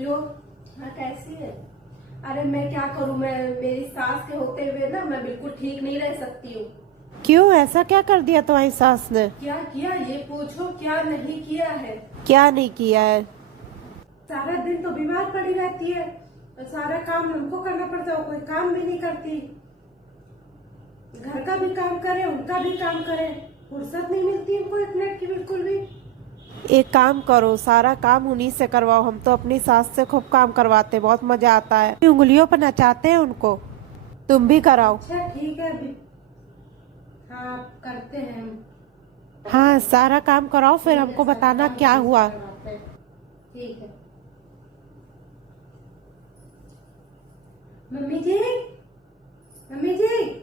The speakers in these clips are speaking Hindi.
हेलो। हाँ, कैसी है? अरे मैं क्या करूँ, मैं मेरी सास के होते हुए ना मैं बिल्कुल ठीक नहीं रह सकती हूँ। क्यों, ऐसा क्या कर दिया तुम्हारी सास ने? क्या किया ये पूछो, क्या नहीं किया है। क्या नहीं किया है? सारा दिन तो बीमार पड़ी रहती है और सारा काम हमको करना पड़ता है, कोई काम भी नहीं करती। घर का भी काम करे, उनका भी काम करे, फुर्सत नहीं मिलती हमको एक मिनट की बिल्कुल भी। एक काम करो, सारा काम उन्हीं से करवाओ। हम तो अपनी सास से खूब काम करवाते, बहुत मजा आता है। उंगलियों पर नचाते हैं उनको, तुम भी कराओ। अच्छा ठीक है अभी। हाँ करते हैं हम। हाँ, सारा काम कराओ, फिर ठीक है, हमको सारा बताना काम क्या उन्हीं से हुआ। करवाते हैं। ठीक है। मम्मी जी, मम्मी जी,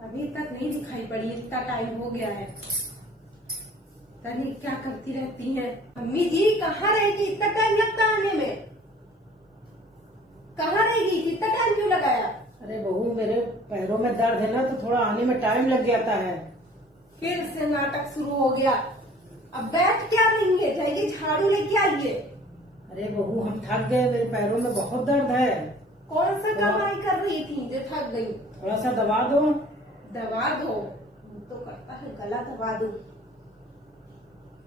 अभी तक नहीं दिखाई पड़ी, इतना टाइम हो गया है। पता नहीं क्या करती रहती हैं। मम्मी जी कहाँ रहेगी, इतना टाइम लगता है आने में? कहाँ रहेगी, इतना टाइम क्यों लगाया? अरे बहू, मेरे पैरों में दर्द है ना, तो थोड़ा आने में टाइम लग जाता है। फिर से नाटक शुरू हो गया। अब बैठ क्या रहेंगे, जाइए झाड़ू लेके आइए। अरे बहू, हम थक गए, मेरे पैरों में बहुत दर्द है। कौन सा कमाई कर रही थी जो थक गई? थोड़ा सा दबा दो। दबा दो? तो करता है गला दबा दो।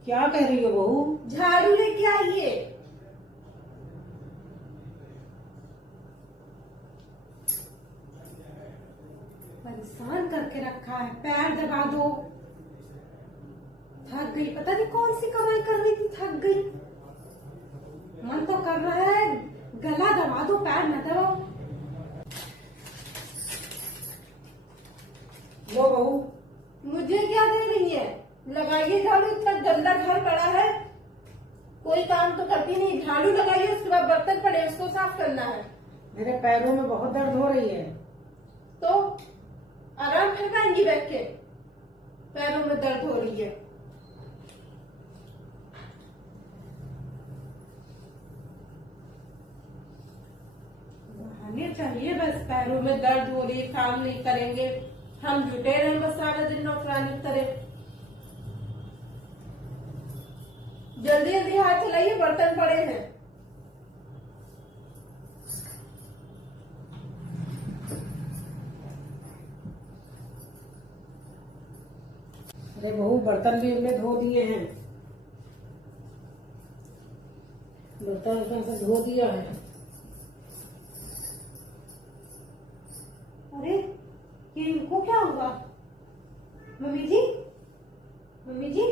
क्या कह रही हो बहू? झाड़ू लेके आइए। परेशान करके रखा है, पैर दबा दो। थक गई, पता नहीं कौन सी कमाई कर रही थी, थक गई। मन तो कर रहा है गला दबा दो, पैर न दबाओ। लो बहू। मुझे क्या दे रही है? लगाइए झाड़ू, इतना गंदा घर पड़ा है, कोई काम तो करती नहीं। झाड़ू लगाइए, उसके बाद बर्तन पड़े उसको साफ करना है। मेरे पैरों में बहुत दर्द हो रही है। तो आराम कर पाएंगी बैठ के? पैरों में दर्द हो रही है। बहाने चाहिए बस, पैरों में दर्द हो रही है, काम नहीं करेंगे, हम जुटे रहे बस सारा दिन नौकरानी करें। जल्दी जल्दी हाथ चलाइए, बर्तन पड़े हैं। अरे बहू, बर्तन भी हमने धो दिए हैं। बर्तन से धो दिया है। अरे ये इनको क्या हुआ? मम्मी जी, मम्मी जी,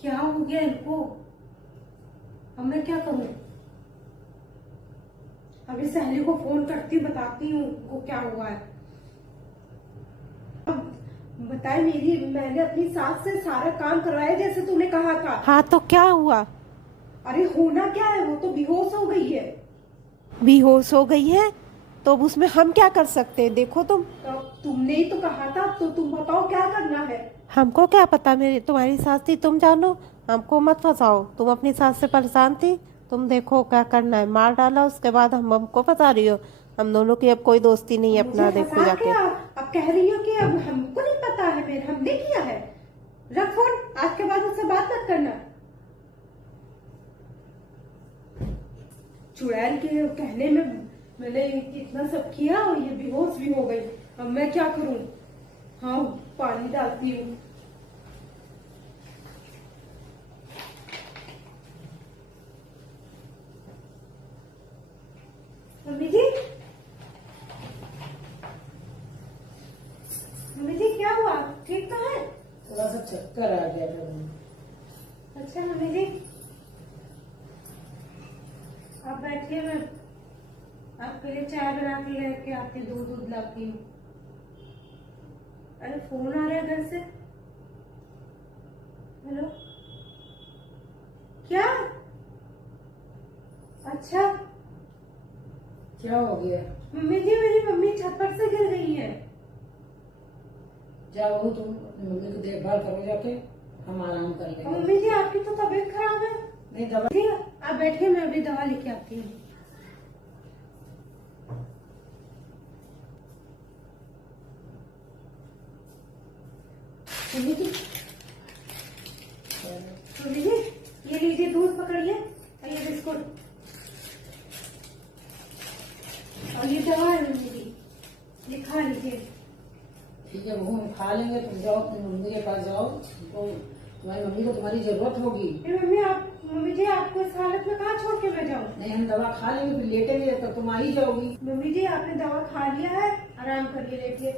क्या हो गया इनको? अब मैं क्या करूं? अभी सहेली को फोन करती हूँ, बताती हूँ उनको क्या हुआ है। अब बताए, मैंने अपनी सास से सारा काम करवाया जैसे तूने कहा था। हाँ, तो क्या हुआ? अरे होना क्या है, वो तो बेहोश हो गई है। बेहोश हो गई है? तो अब उसमें हम क्या कर सकते हैं? देखो तुम। तो तुमने ही तो कहा था, तो तुम बताओ क्या करना है। हमको क्या पता, मेरी तुम्हारी सास थी, तुम जानो। हमको मत फंसाओ, तुम अपनी सास से परेशान थी, तुम देखो क्या करना है। मार डाला, उसके बाद हमको फंसा रही हो। हम दोनों की अब कोई दोस्ती नहीं है, अपना मुझे देखो फंसा जाके। क्या? अब कह रही हो कि अब हमको नहीं पता है, मेरे हमने किया है। रख फोन, आज के बाद उससे बात मत करना। चुड़ैल के कहने में मैंने इतना सब किया और ये बेहोश भी हो गई। अब मैं क्या करूं? हाँ, पानी डालती हूँ। मम्मी जी, मम्मी जी क्या हुआ, ठीक तो है? थोड़ा सा चक्कर आ गया था बहू। अच्छा मम्मी जी, आप बैठिए, मैं आपके लिए चाय बना के लेके आती हूँ, दूध लाती हूँ। अरे फोन आ रहा है घर से। हेलो, क्या? अच्छा क्या हो गया? मम्मी जी, मेरी मम्मी छत पर से गिर गई है। जाओ बहू, तुम अपनी मम्मी की देखभाल करो जाके, हम आराम कर लेंगे। मम्मी जी आपकी तो तबीयत खराब है। नहीं, दवा। ठीक है, आप बैठिए, मैं अभी दवा लेके आती हूँ। मम्मी जी, मम्मी जी, दूध पकड़िए और ये बिस्कुट और ये दवा है मम्मी जी, ये खा लीजिए। ठीक है बहू, हम खा लेंगे। तुम जाओ, तुम मम्मी के पास जाओ, तो तुम्हारी मम्मी को तुम्हारी जरूरत होगी। मम्मी जी आपको इस हालत में कहाँ छोड़ के मैं जाऊँ? नहीं, हम दवा खा लेंगे, फिर लेटेंगे तो तुम आ ही जाओगी। मम्मी जी आपने दवा खा लिया है, आराम करिए, लेटिए।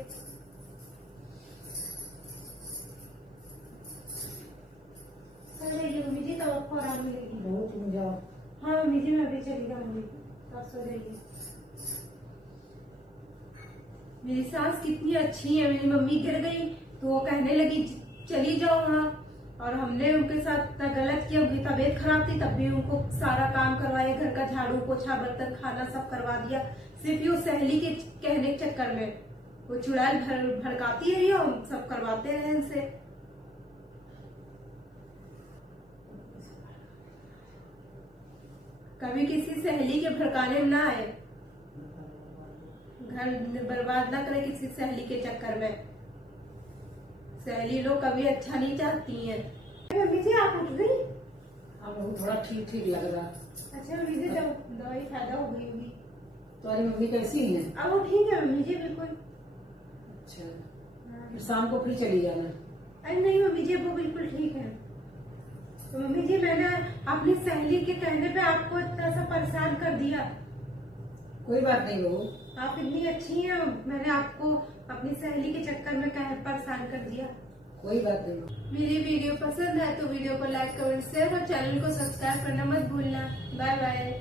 सो जाइए मम्मी जी, तो आपको आराम मिलेगी। बहू तुम जाओ। हाँ मम्मी जी, मैं भी चली जाऊंगी, आप सो जाइए। मेरी सास कितनी अच्छी है, मेरी मम्मी गिर गई तो वो कहने लगी चली जाओ वहाँ, और हमने उनके साथ इतना गलत किया। उनकी तबीयत खराब थी तब भी उनको सारा काम करवाया, घर का झाड़ू पोछा बर्तन खाना सब करवा दिया, सिर्फ ये उस सहेली के कहने के चक्कर में। वो चुड़ैल भड़काती रही और सब करवाते रहे इनसे। कभी किसी सहेली के भड़काने में ना आए, घर बर्बाद ना करे किसी सहेली के चक्कर में। सहेली लोग कभी अच्छा नहीं चाहती हैं। मम्मी जी आप उठ गई? हाँ बहू, थोड़ा ठीक ठीक लग रहा। अच्छा मम्मी जी, दवाई फायदा हो गई होगी। तुम्हारी मम्मी कैसी है? अब वो ठीक है मम्मी जी, बिल्कुल। अच्छा, फिर शाम को फिर चली जाना। अरे नहीं मम्मी जी, वो बिल्कुल ठीक है। तो मम्मी जी मैंने अपनी सहेली के कहने पे आपको इतना सा परेशान कर दिया। कोई बात नहीं बहू। आप इतनी अच्छी हैं, मैंने आपको अपनी सहेली के चक्कर में परेशान कर दिया। कोई बात नहीं। मेरी वीडियो पसंद है तो वीडियो को लाइक कमेंट शेयर और चैनल को सब्सक्राइब करना मत भूलना। Bye bye.